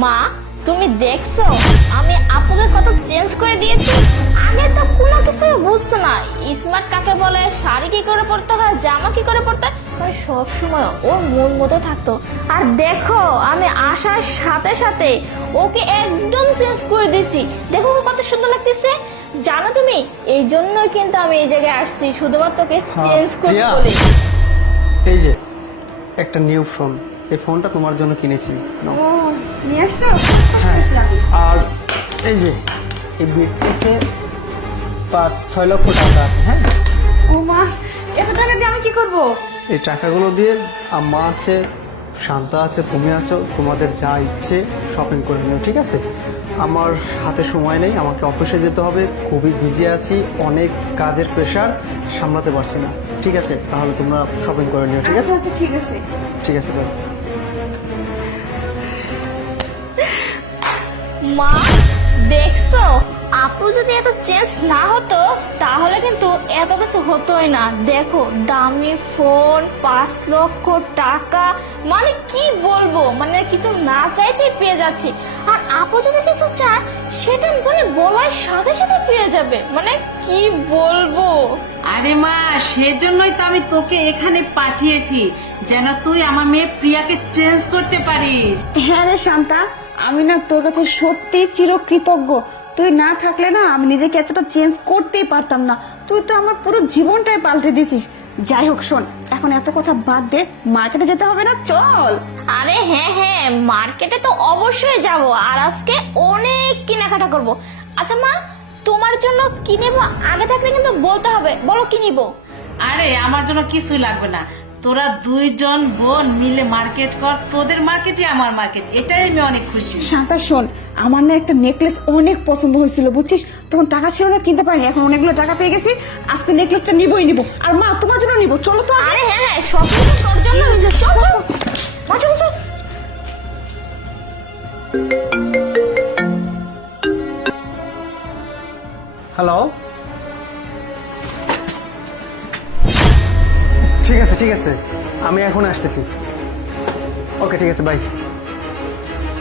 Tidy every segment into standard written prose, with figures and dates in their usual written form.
মা, তুমি দেখছো আমি আপুকে কত চেঞ্জ করে দিয়েছি। আগে তো কোনো কিছু বুঝতো না, স্মার্ট কাকে বলে, শাড়ি কি করে পরতে হয়, জামা কি করে পরতে হয়, মানে সব সময় ওর মন মতো থাকতো। আর দেখো আমি আসার সাথে সাথে ওকে একদম চেঞ্জ করে দিয়েছি। দেখো ওকে কত সুন্দর লাগতেছে। জানো তুমি, এই জন্যই কিন্তু আমি এই জায়গায় আসছি, শুধুমাত্র ওকে চেঞ্জ করতে প্রিয়া, বলে। এই যে একটা নিউ ফোন, এই ফোনটা তোমার জন্য কিনেছি। নাও। ও নিয়ে আসছো? হ্যাঁ, আসলাম। আর এই যে এই বিটকেসে 5-6 লক্ষ টাকা আছে। হ্যাঁ, ও মা, এত টাকা দিয়ে আমি কি করব? এই টাকাগুলো দিয়ে আম্মা আছে, শান্তা আছে, তুমি আছো, তোমাদের যা ইচ্ছে শপিং করে নিও, ঠিক আছে? আমার হাতে সময় নেই, আমাকে অফিসে যেতে হবে, খুবই বিজি আছি, অনেক কাজের প্রেশার সামলাতে পারছি না। ঠিক আছে, তাহলে তোমরা শপিং করে নিও, ঠিক আছে? আচ্ছা আচ্ছা, ঠিক আছে। ঠিক আছে, বাই। মা, দেখছো আপু যদি এত চেঞ্জ না হতো তাহলে কিন্তু এত কিছু হতোই না। দেখো দামি ফোন, 5 লক্ষ টাকা, মানে কি বলবো, মানে কিছু না চাইতে পেয়ে যাচ্ছি। আর আপু যদি কিছু চায় সেটা মানে বলার সাথে সাথে পেয়ে যাবে, মানে কি বলবো। আরে মা, সেজন্যই তো আমি তোকে এখানে পাঠিয়েছি, যেন তুই আমার মেয়ে প্রিয়াকে চেঞ্জ করতে পারিস। হ্যাঁ রে শান্তা, আমি না তোর কাছে সত্যি চিরকৃতজ্ঞ। তুই না থাকলে না আমি নিজেকে এতটা চেঞ্জ করতেই পারতাম না। তুই তো আমার পুরো জীবনটাই পাল্টে দিছিস। যাই হোক শোন, এখন এত কথা বাদ দে, মার্কেটে যেতে হবে না, চল। আরে হ্যাঁ হ্যাঁ, মার্কেটে তো অবশ্যই যাব, আর আজকে অনেক কেনাকাটা করব। আচ্ছা মা, তোমার জন্য কি নেবো আগে থাকলে কিন্তু বলতে হবে, বলো কি নিবো। আরে আমার জন্য কিছু লাগবে না, তোরা দুইজন বোন মিলে মার্কেট কর, তোদের মার্কেটে আমার মার্কেট, এটাই আমি অনেক খুশি। শান্তা শোন, আমার না একটা নেকলেস অনেক পছন্দ হয়েছিল বুঝছিস, তখন টাকা ছিল না, কিনতে পারিনি, এখন অনেকগুলো টাকা পেয়ে গেছি, আজকে নেকলেসটা নিবই নিব। আর মা, তোমার জন্য নিব, চলো তো। আরে হ্যাঁ হ্যাঁ, শপিং তোর জন্য হয়েছে, চল চল মা, চল চল। হ্যালো, ঠিক আছে ঠিক আছে, আমি এখন আসতেছি। ওকে, ঠিক আছে, বাই।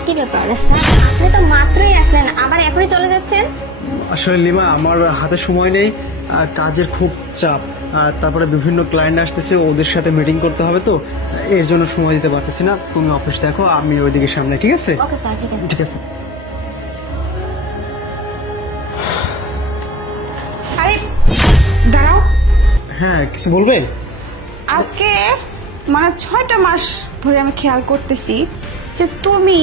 কি ব্যাপার স্যার, আপনি তো মাত্রই আসলেন, আবার এখনই চলে যাচ্ছেন? আসলে লিমা, আমার হাতে সময় নেই, আর কাজের খুব চাপ, আর তারপরে বিভিন্ন ক্লায়েন্ট আসতেছে, ওদের সাথে মিটিং করতে হবে, তো এর জন্য সময় দিতে পারতেছি না। তুমি অফিস দেখো, আমি ওইদিকে সামনে, ঠিক আছে? ওকে স্যার, ঠিক আছে। ঠিক আছে। আরে দাঁড়াও, হ্যাঁ, কিছু বলবে? আজকে মানে 6টা মাস ধরে আমি খেয়াল করতেছি যে তুমি